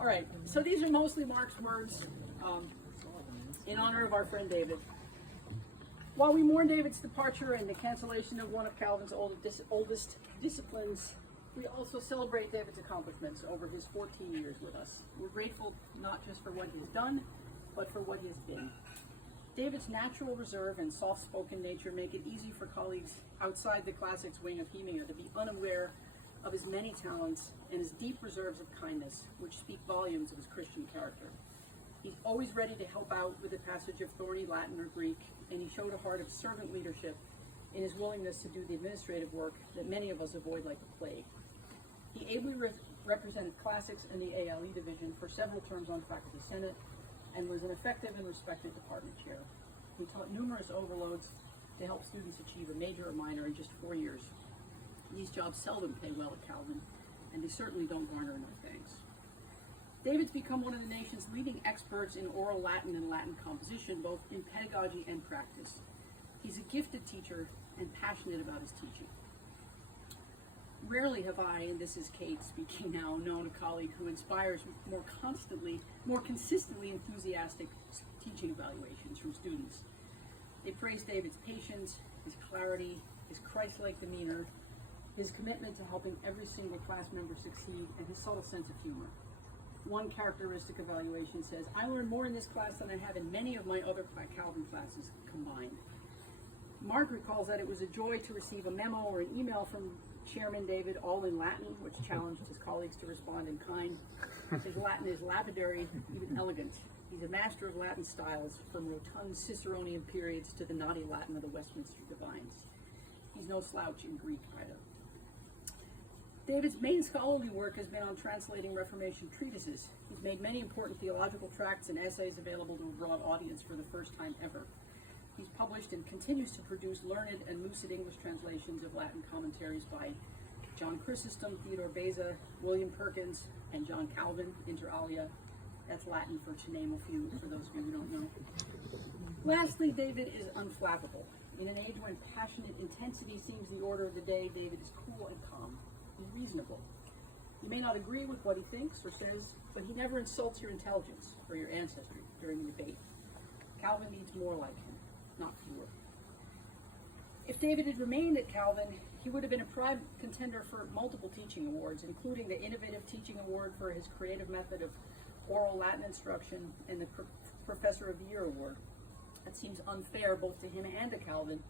All right, so these are mostly Mark's words in honor of our friend David. While we mourn David's departure and the cancellation of one of Calvin's oldest disciplines, we also celebrate David's accomplishments over his 14 years with us. We're grateful not just for what he has done, but for what he has been. David's natural reserve and soft-spoken nature make it easy for colleagues outside the classics wing of Hemia to be unaware of his many talents and his deep reserves of kindness, which speak volumes of his Christian character. He's always ready to help out with a passage of thorny Latin or Greek, and he showed a heart of servant leadership in his willingness to do the administrative work that many of us avoid like the plague. He ably represented classics in the ALE division for several terms on faculty senate, and was an effective and respected department chair. He taught numerous overloads to help students achieve a major or minor in just 4 years. These jobs seldom pay well at Calvin, and they certainly don't garner enough thanks. David's become one of the nation's leading experts in oral Latin and Latin composition, both in pedagogy and practice. He's a gifted teacher and passionate about his teaching. Rarely have I, and this is Kate speaking now, known a colleague who inspires more consistently enthusiastic teaching evaluations from students. They praise David's patience, his clarity, his Christ-like demeanor, his commitment to helping every single class member succeed, and his subtle sense of humor. One characteristic evaluation says, "I learned more in this class than I have in many of my other Calvin classes combined." Mark recalls that it was a joy to receive a memo or an email from Chairman David, all in Latin, which challenged his colleagues to respond in kind. His Latin is lapidary, even elegant. He's a master of Latin styles, from rotund Ciceronian periods to the naughty Latin of the Westminster Divines. He's no slouch in Greek either. David's main scholarly work has been on translating Reformation treatises. He's made many important theological tracts and essays available to a broad audience for the first time ever. He's published and continues to produce learned and lucid English translations of Latin commentaries by John Chrysostom, Theodore Beza, William Perkins, and John Calvin, inter alia. That's Latin for to name a few, for those of you who don't know. Lastly, David is unflappable. In an age when passionate intensity seems the order of the day, David is cool and calm. He's reasonable. You may not agree with what he thinks or says, but he never insults your intelligence or your ancestry during a debate. Calvin needs more like him, not fewer. If David had remained at Calvin, he would have been a prime contender for multiple teaching awards, including the Innovative Teaching Award for his creative method of oral Latin instruction and the Professor of the Year Award. It seems unfair both to him and to Calvin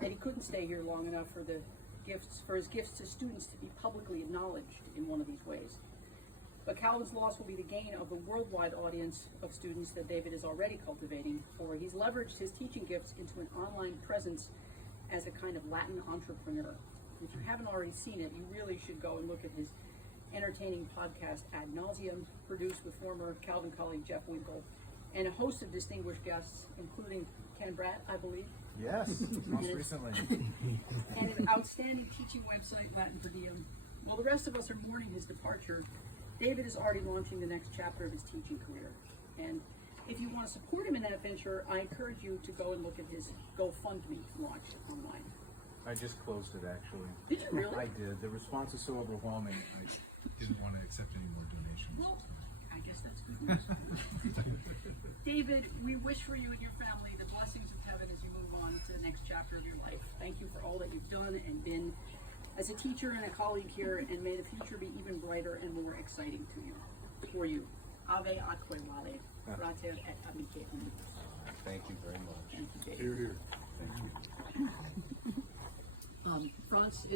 that he couldn't stay here long enough for his gifts to students to be publicly acknowledged in one of these ways. But Calvin's loss will be the gain of the worldwide audience of students that David is already cultivating, for he's leveraged his teaching gifts into an online presence as a kind of Latin entrepreneur. If you haven't already seen it, you really should go and look at his entertaining podcast Ad Nauseam, produced with former Calvin colleague Jeff Winkle, and a host of distinguished guests, including Ken Bratt, I believe. Yes, most recently. And an outstanding teaching website, Latin Per Diem. While the rest of us are mourning his departure, David is already launching the next chapter of his teaching career. And if you want to support him in that venture, I encourage you to go and look at his GoFundMe launch online. I just closed it, actually. Did you really? I did. The response is so overwhelming, I didn't want to accept any more donations. Well, I guess that's good news. David, we wish for you and your family the blessings of heaven as you move on to the next chapter of your life. Thank you for all that you've done and been as a teacher and a colleague here, and may the future be even brighter and more exciting for you. Ave atque vale, frater et amice omnibus. Thank you very much. Thank you, David. Here, here. Thank you. France is